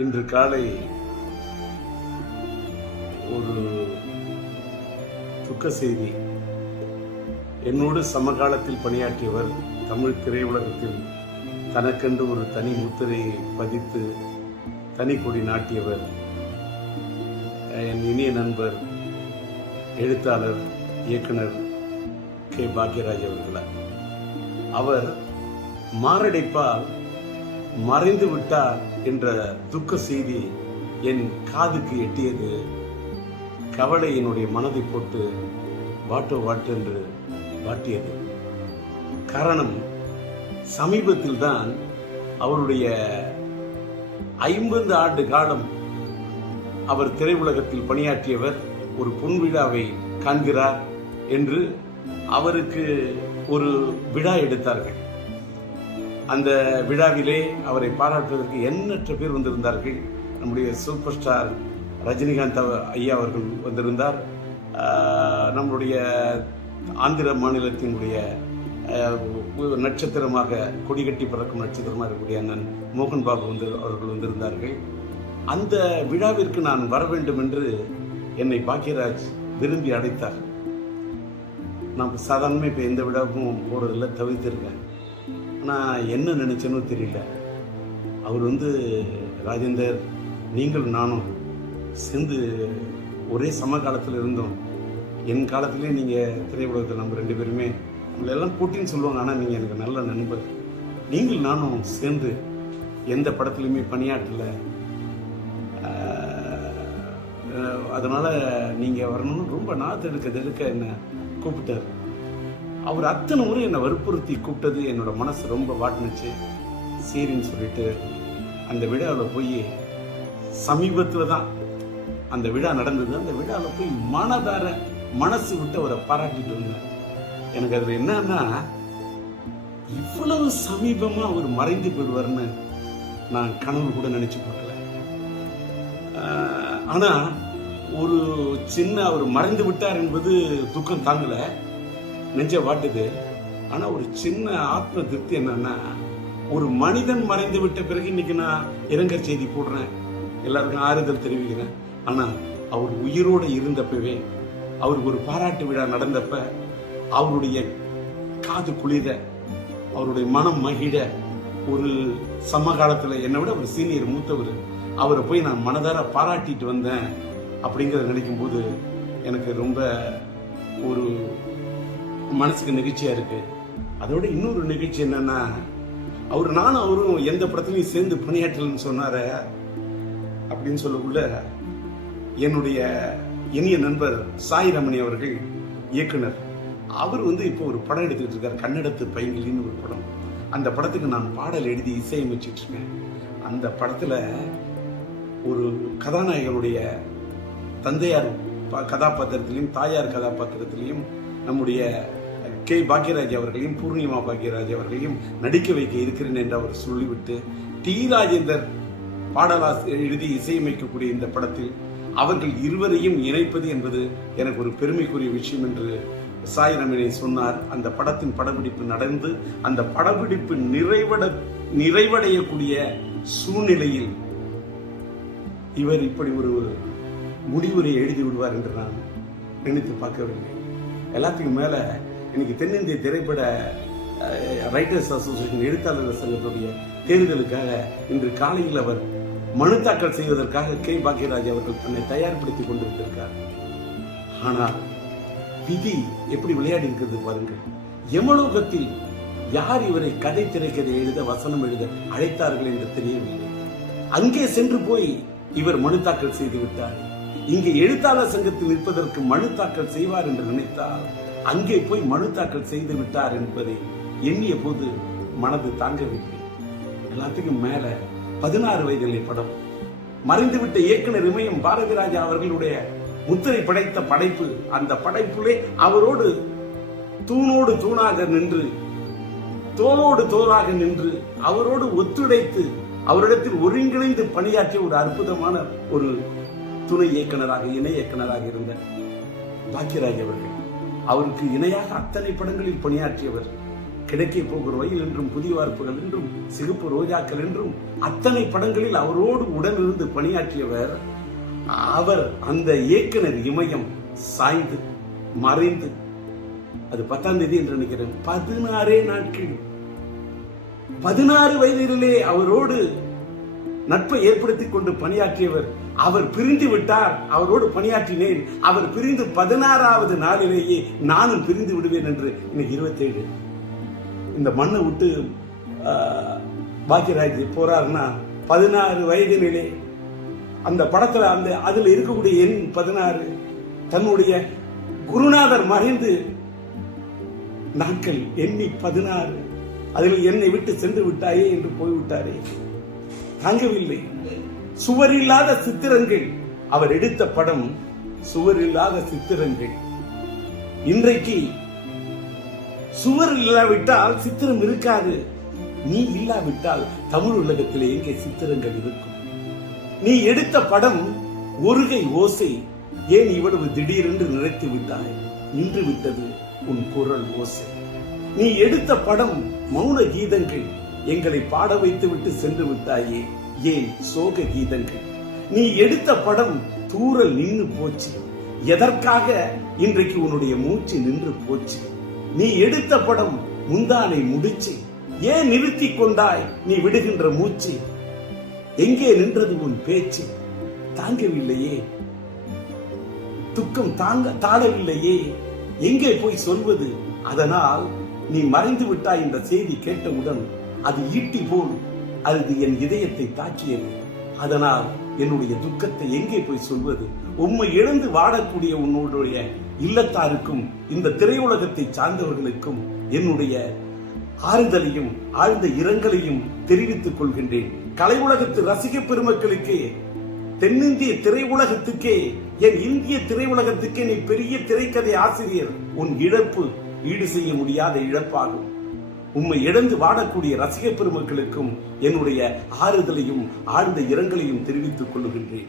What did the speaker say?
இன்று காலை ஒரு துக்க செய்தி. என்னோடு சமகாலத்தில் பணியாற்றியவர், தமிழ் திரையுலகத்தில் தனக்கென்று ஒரு தனி முத்திரையை பதித்து தனி கொடி நாட்டியவர், என் இனிய நண்பர், எழுத்தாளர், இயக்குனர் கே. பாக்யராஜ் அவர்களார். அவர் மாரடைப்பால் மறைந்து விட்டார் என்ற துக்க செய்தி என் காதுக்கு எட்டியது. கவலை என்னுடைய மனதை போட்டு வாட்டு என்று வாட்டியது. காரணம், சமீபத்தில் தான் அவருடைய 50 ஆண்டு காலம் அவர் திரையுலகத்தில் பணியாற்றியவர் ஒரு பொன்விழாவை காண்கிறார் என்று அவருக்கு ஒரு விழா எடுத்தார்கள். அந்த விழாவிலே அவரை பாராட்டுவதற்கு எண்ணற்ற பேர் வந்திருந்தார்கள். நம்முடைய சூப்பர் ஸ்டார் ரஜினிகாந்த் ஐயா அவர்கள் வந்திருந்தார். நம்முடைய ஆந்திர மாநிலத்தினுடைய நட்சத்திரமாக, கொடிகட்டி பறக்கும் நட்சத்திரமாக இருக்கக்கூடிய அண்ணன் மோகன் பாபு அவர்கள் வந்திருந்தார்கள். அந்த விழாவிற்கு நான் வர வேண்டும் என்று என்னை பாக்யராஜ் விரும்பி அழைத்தார். நான் சாதாரணமாக இப்போ எந்த விழாவுக்கும் போகிறதில்ல, தவிர்த்திருக்கேன். ஆனால் என்ன நினைச்சேனோ தெரியல. அவர் ராஜேந்தர், நீங்கள் நானும் சேர்ந்து ஒரே சமகாலத்தில் இருந்தோம். என் காலத்திலே நீங்கள் திரையுலகத்தில் நம்ம 2 பேருமே நம்மளெல்லாம் போட்டின்னு சொல்லுவாங்க. ஆனால் நீங்கள் எனக்கு நல்ல நண்பர். நீங்கள் நானும் சேர்ந்து எந்த படத்துலையுமே பணியாற்றல, அதனால் நீங்கள் வரணும்னு ரொம்ப நாத்தெடுக்க என்னை கூப்பிட்டார். அவர் அத்தனை முறை என்னை வற்புறுத்தி கூப்பிட்டது என்னோட மனசு ரொம்ப வாட்டினுச்சு. சரின்னு சொல்லிட்டு அந்த விழாவில் போய், சமீபத்தில் தான் அந்த விழா நடந்தது, அந்த விழாவில் போய் மனசு விட்டு அவரை பாராட்டிட்டு வந்தேன். எனக்கு அதில் என்னன்னா, இவ்வளவு சமீபமா அவர் மறைந்து போயிடுவார்னு நான் கனவு கூட நினைச்சு பார்க்கல. ஆனா ஒரு சின்ன அவர் மறைந்து விட்டார் என்பது துக்கம் தாங்கல, நெஞ்ச வாட்டுது. ஆனா ஒரு சின்ன ஆத்ம திருப்தி என்னன்னா, ஒரு மனிதன் மறைந்து விட்ட பிறகு இன்னைக்கு நான் இரங்கல் செய்தி போடுறேன், எல்லாருக்கும் ஆறுதல் தெரிவிக்கிறேன். ஆனா அவர் உயிரோடு இருந்தப்பவே, அவருக்கு ஒரு பாராட்டு விழா நடந்தப்ப அவருடைய காது குளிர, அவருடைய மனம் மகிழ, ஒரு சமகாலத்துல என்னை விட ஒரு சீனியர் மூத்தவர், அவரை போய் நான் மனதார பாராட்டிட்டு வந்தேன் அப்படிங்கிறத நினைக்கும் போது எனக்கு ரொம்ப ஒரு மனசுக்கு நிகழ்ச்சியா இருக்கு. அதோட இன்னொரு நிகழ்ச்சி என்னன்னா, நானும் அவரும் எந்த படத்துலையும் சேர்ந்து பணியாற்றலன்னு சொன்னார அப்படின்னு சொல்லக்குள்ள, என்னுடைய இனிய நண்பர் சாய் ரமணி அவர்கள், இயக்குனர், அவர் இப்போ ஒரு படம் எடுத்துக்கிட்டு இருக்கார், கன்னடத்து பைங்கிலின்னு ஒரு படம். அந்த படத்துக்கு நான் பாடல் எழுதி இசையமைச்சிட்டு இருக்கேன். அந்த படத்துல ஒரு கதாநாயகனுடைய தந்தையார் கதாபாத்திரத்திலையும் தாயார் கதாபாத்திரத்திலையும் நம்முடைய கே. பாக்யராஜ் அவர்களையும் பூர்ணிமா பாக்யராஜ் அவர்களையும் நடிக்க வைக்க இருக்கிறேன் என்று அவர் சொல்லிவிட்டு, டி. ராஜேந்தர் பாடலாசிரியர் எழுதி இசையமைக்கக்கூடிய இந்த படத்தில் அவர்கள் இருவரையும் இணைப்பது என்பது எனக்கு ஒரு பெருமைக்குரிய விஷயம் என்று சாய் ரமணி சொன்னார். அந்த படத்தின் படப்பிடிப்பு நடந்து, அந்த படப்பிடிப்பு நிறைவடையக்கூடிய சூழ்நிலையில் இவர் இப்படி ஒரு முடிவுரை எழுதி விடுவார் என்று நான் நினைத்து பார்க்கவில்லை. எல்லாத்துக்கும் மேல இன்னைக்கு தென்னிந்திய திரைப்பட ரைட்டர்ஸ் அசோசியேஷன், எழுத்தாளர்கள் சங்கத்துடைய தேர்தலுக்காக இன்று காலையில் அவர் மனு தாக்கல் செய்வதற்காக கே. பாக்யராஜ் அவர்கள் தன்னை தயார்படுத்திக் கொண்டிருக்கிறார். ஆனால் விதி எப்படி விளையாடி இருக்கிறது பாருங்கள். யமலோகத்தில் யார் இவரை கதை திரைக்கதை எழுத, வசனம் எழுத அழைத்தார்கள் என்று தெரியவில்லை. அங்கே சென்று போய் இவர் மனு தாக்கல் செய்து விட்டார். இங்கே எழுத்தாளர் சங்கத்தில் நிற்பதற்கு மனு தாக்கல் செய்வார் என்று நினைத்தால் அங்கே போய் மனு தாக்கல் செய்து விட்டார் என்பதை எண்ணிய போது மனது தாங்கவில்லை. எல்லாத்துக்கும் மேல 16 வயதிலே படம், மறைந்துவிட்ட இயக்குனர் இமயம் பாரதிராஜா அவர்களுடைய முத்திரை படைத்த படைப்பு. அந்த படைப்புலே அவரோடு தூணோடு தூணாக நின்று, தோளோடு தோளாக நின்று, அவரோடு ஒத்துழைத்து, அவரிடத்தில் ஒருங்கிணைந்து பணியாற்றிய ஒரு அற்புதமான ஒரு துணை இயக்குனராக, இணை இயக்குனராக இருந்த பாக்யராஜ் அவர்கள், அவருக்கு இணையாக அத்தனை படங்களில் பணியாற்றியவர். கிடைக்கே போகிற ரயில் என்றும் புதிய வார்ப்புகள் என்றும் சிகப்பு ரோஜாக்கள் என்றும் அத்தனை படங்களில் அவரோடு உடனிருந்து பணியாற்றியவர். அவர் அந்த இயக்குனர் இமயம் சாய்ந்து மறைந்து, அது 10ஆம் தேதி என்று நினைக்கிறேன், 16 நாட்கள் 16 வயதிலே அவரோடு நட்பை ஏற்படுத்திக் கொண்டு பணியாற்றியவர். அவர் பிரிந்து விட்டார், அவரோடு பணியாற்றினேன். அவர் பிரிந்து 16வது நாளிலேயே நானும் பிரிந்து விடுவேன் என்று. இன்னைக்கு 27. இந்த மண்ணை விட்டு பாக்கியராஜ் போறாருன்னா 16 வயதினிலே அந்த படத்துல அதுல இருக்கக்கூடிய எண் 16. தன்னுடைய குருநாதர் மறைந்து நாட்கள் எண்ணி 16. அதில் என்னை விட்டு சென்று விட்டாயே என்று போய்விட்டாரே, தாங்கவில்லை. சுவர் இல்லாத சித்திரங்கள். அவர் எடுத்த படம் சுவர் இல்லாத சித்திரங்கள். இன்றைக்கு சுவர் இல்லாவிட்டால் சித்திரம் இருக்காது. நீ இல்லாவிட்டால் தமிழ் உலகத்தில் எங்கே சித்திரங்கள் இருக்கும்? நீ எடுத்த படம் ஒருகை ஓசை. ஏன் இவ்வளவு திடீரென்று நினைத்து விட்டாய்? நின்று விட்டது உன் குரல் ஓசை. நீ எடுத்த படம் மௌன கீதங்கள். எங்களை பாட வைத்து விட்டு சென்று விட்டாயே, ஏன் சோக கீதங்கள்? நீ எடுத்த படம் தூரல் நின்று போச்சு. எதற்காக இன்றைக்கு உன்னுடைய மூச்சு நின்று போச்சு? நீ எடுத்த படம் முந்தானை முடிச்சு. ஏன் நிறுத்தி கொண்டாய் நீ விடுகின்ற மூச்சு? எங்கே நின்றது உன் பேச்சு? தாங்கவில்லையே, துக்கம் தாழவில்லையே, எங்கே போய் சொல்வது? அதனால் நீ மறைந்து விட்டாய் என்ற செய்தி கேட்டவுடன் அது ஈட்டி போல் அது என் இதயத்தை தாக்கியது. அதனால் என்னுடைய துக்கத்தை எங்கே போய் சொல்வது? உம்மை இழந்து வாழக்கூடிய உன்னுடைய இல்லத்தாருக்கும் இந்த திரையுலகத்தை சார்ந்தவர்களுக்கும் என்னுடைய ஆறுதலையும் ஆழ்ந்த இரங்கலையும் தெரிவித்துக் கொள்கின்றேன். கலை உலகத்து ரசிக பெருமக்களுக்கு, தென்னிந்திய திரையுலகத்துக்கே, என் இந்திய திரையுலகத்துக்கே நீ பெரிய திரைக்கதை ஆசிரியர். உன் இழப்பு ஈடு செய்ய முடியாத இழப்பாகும். உம்மை இழந்து வாடக்கூடிய ரசிக பெருமக்களுக்கும் என்னுடைய ஆறுதலையும் ஆழ்ந்த இரங்கலையும் தெரிவித்துக் கொள்கின்றேன்.